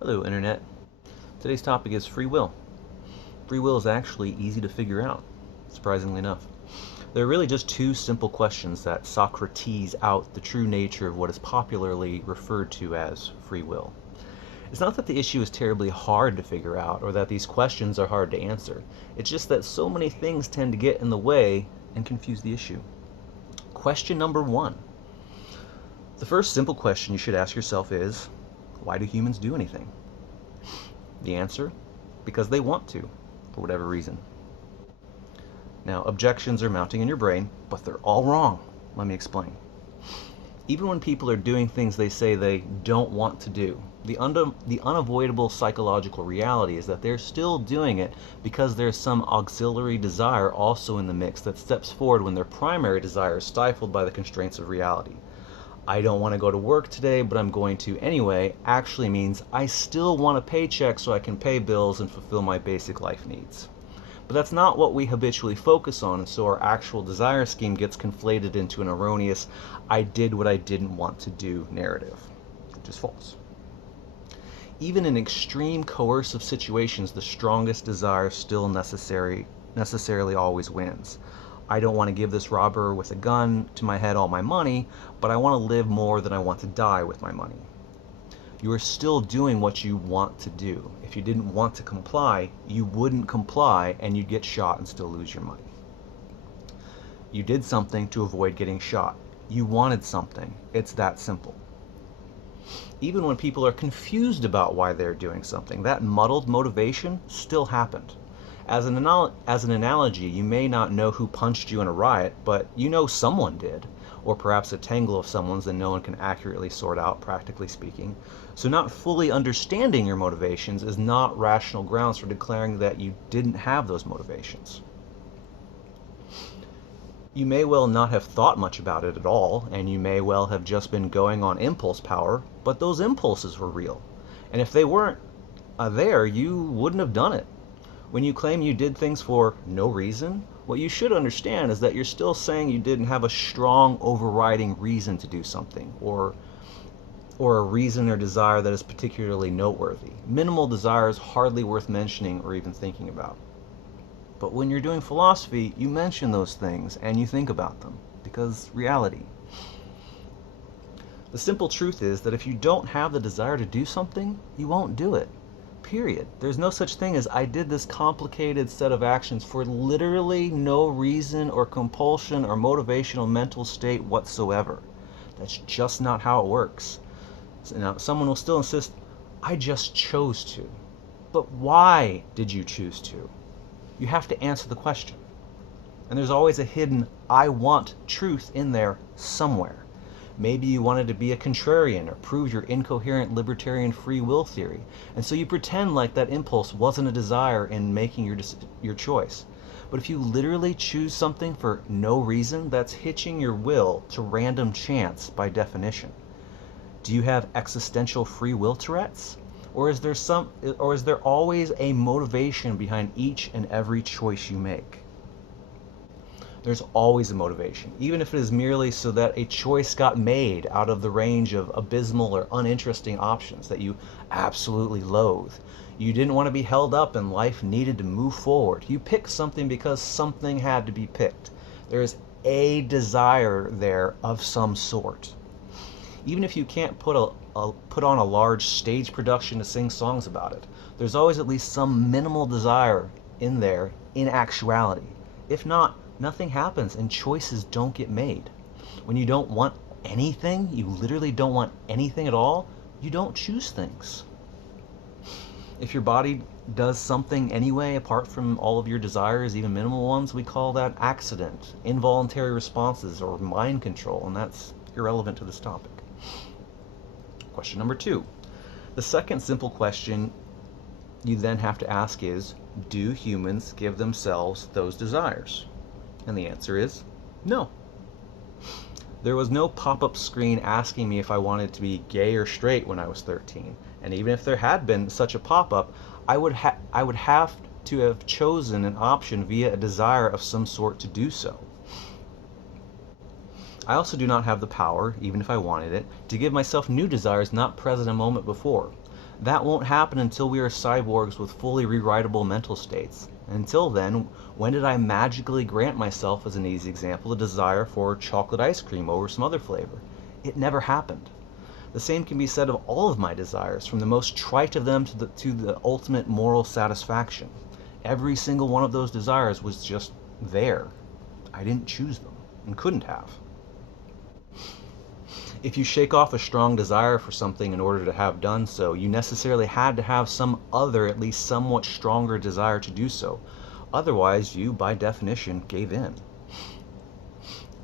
Hello, Internet. Today's topic is free will. Free will is actually easy to figure out, surprisingly enough. There are really just two simple questions that Socrates out the true nature of what is popularly referred to as free will. It's not that the issue is terribly hard to figure out or that these questions are hard to answer. It's just that so many things tend to get in the way and confuse the issue. Question number one. The first simple question you should ask yourself is, why do humans do anything? The answer, because they want to, for whatever reason. Now, objections are mounting in your brain, but they're all wrong. Let me explain. Even when people are doing things they say they don't want to do, the unavoidable psychological reality is that they're still doing it because there's some auxiliary desire also in the mix that steps forward when their primary desire is stifled by the constraints of reality. I don't want to go to work today, but I'm going to anyway, actually means I still want a paycheck so I can pay bills and fulfill my basic life needs. But that's not what we habitually focus on, and so our actual desire scheme gets conflated into an erroneous, I did what I didn't want to do narrative, which is false. Even in extreme coercive situations, the strongest desire still necessarily always wins. I don't want to give this robber with a gun to my head all my money, but I want to live more than I want to die with my money. You are still doing what you want to do. If you didn't want to comply, you wouldn't comply and you'd get shot and still lose your money. You did something to avoid getting shot. You wanted something. It's that simple. Even when people are confused about why they're doing something, that muddled motivation still happened. As an analogy, you may not know who punched you in a riot, but you know someone did, or perhaps a tangle of someone's that no one can accurately sort out, practically speaking. So not fully understanding your motivations is not rational grounds for declaring that you didn't have those motivations. You may well not have thought much about it at all, and you may well have just been going on impulse power, but those impulses were real. And if they weren't there, you wouldn't have done it. When you claim you did things for no reason, what you should understand is that you're still saying you didn't have a strong overriding reason to do something, or a reason or desire that is particularly noteworthy. Minimal desire is hardly worth mentioning or even thinking about. But when you're doing philosophy, you mention those things and you think about them, because reality. The simple truth is that if you don't have the desire to do something, you won't do it. Period. There's no such thing as I did this complicated set of actions for literally no reason or compulsion or motivational mental state whatsoever. That's just not how it works. So now, someone will still insist, I just chose to. But why did you choose to? You have to answer the question. And there's always a hidden I want truth in there somewhere. Maybe you wanted to be a contrarian or prove your incoherent libertarian free will theory, and so you pretend like that impulse wasn't a desire in making your choice. But if you literally choose something for no reason, that's hitching your will to random chance by definition. Do you have existential free will Tourette's? Or is there always a motivation behind each and every choice you make? There's always a motivation, even if it is merely so that a choice got made out of the range of abysmal or uninteresting options that you absolutely loathe. You didn't want to be held up and life needed to move forward. You picked something because something had to be picked. There is a desire there of some sort. Even if you can't put on a large stage production to sing songs about it, there's always at least some minimal desire in there in actuality. If not, nothing happens and choices don't get made. When you don't want anything, you literally don't want anything at all, you don't choose things. If your body does something anyway, apart from all of your desires, even minimal ones, we call that accident, involuntary responses, or mind control, and that's irrelevant to this topic. Question number 2. The second simple question you then have to ask is, do humans give themselves those desires? And the answer is no. There was no pop-up screen asking me if I wanted to be gay or straight when I was 13. And even if there had been such a pop-up, I would have to have chosen an option via a desire of some sort to do so. I also do not have the power, even if I wanted it, to give myself new desires not present a moment before. That won't happen until we are cyborgs with fully rewritable mental states. Until then, when did I magically grant myself, as an easy example, the desire for chocolate ice cream over some other flavor? It never happened. The same can be said of all of my desires, from the most trite of them to the ultimate moral satisfaction. Every single one of those desires was just there. I didn't choose them and couldn't have. If you shake off a strong desire for something in order to have done so, you necessarily had to have some other, at least somewhat stronger desire to do so. Otherwise, you, by definition, gave in.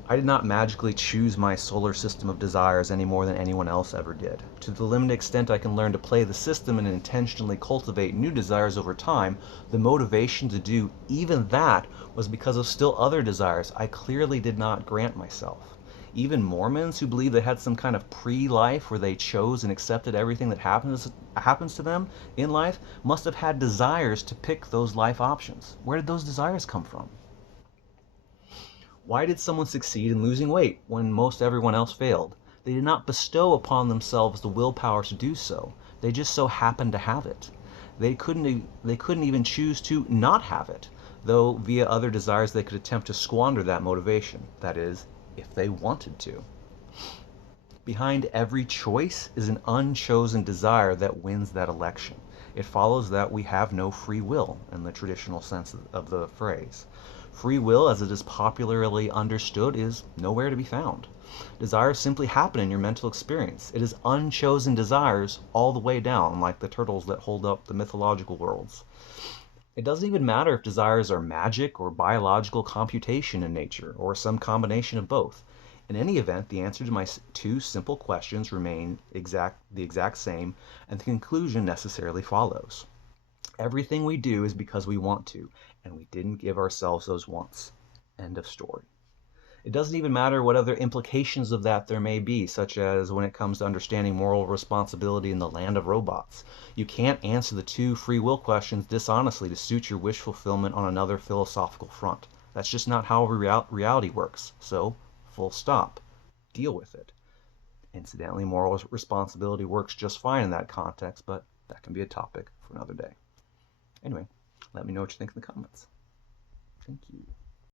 I did not magically choose my solar system of desires any more than anyone else ever did. To the limited extent I can learn to play the system and intentionally cultivate new desires over time, the motivation to do even that was because of still other desires I clearly did not grant myself. Even Mormons who believe they had some kind of pre-life where they chose and accepted everything that happens to them in life must have had desires to pick those life options. Where did those desires come from? Why did someone succeed in losing weight when most everyone else failed? They did not bestow upon themselves the willpower to do so. They just so happened to have it. They couldn't even choose to not have it, though via other desires they could attempt to squander that motivation. That is, if they wanted to. Behind every choice is an unchosen desire that wins that election. It follows that we have no free will in the traditional sense of the phrase. Free will, as it is popularly understood, is nowhere to be found. Desires simply happen in your mental experience. It is unchosen desires all the way down, like the turtles that hold up the mythological worlds. It doesn't even matter if desires are magic or biological computation in nature, or some combination of both. In any event, the answer to my two simple questions remain the exact same, and the conclusion necessarily follows. Everything we do is because we want to, and we didn't give ourselves those wants. End of story. It doesn't even matter what other implications of that there may be, such as when it comes to understanding moral responsibility in the land of robots. You can't answer the two free will questions dishonestly to suit your wish fulfillment on another philosophical front. That's just not how reality works. So, full stop. Deal with it. Incidentally, moral responsibility works just fine in that context, but that can be a topic for another day. Anyway, let me know what you think in the comments. Thank you.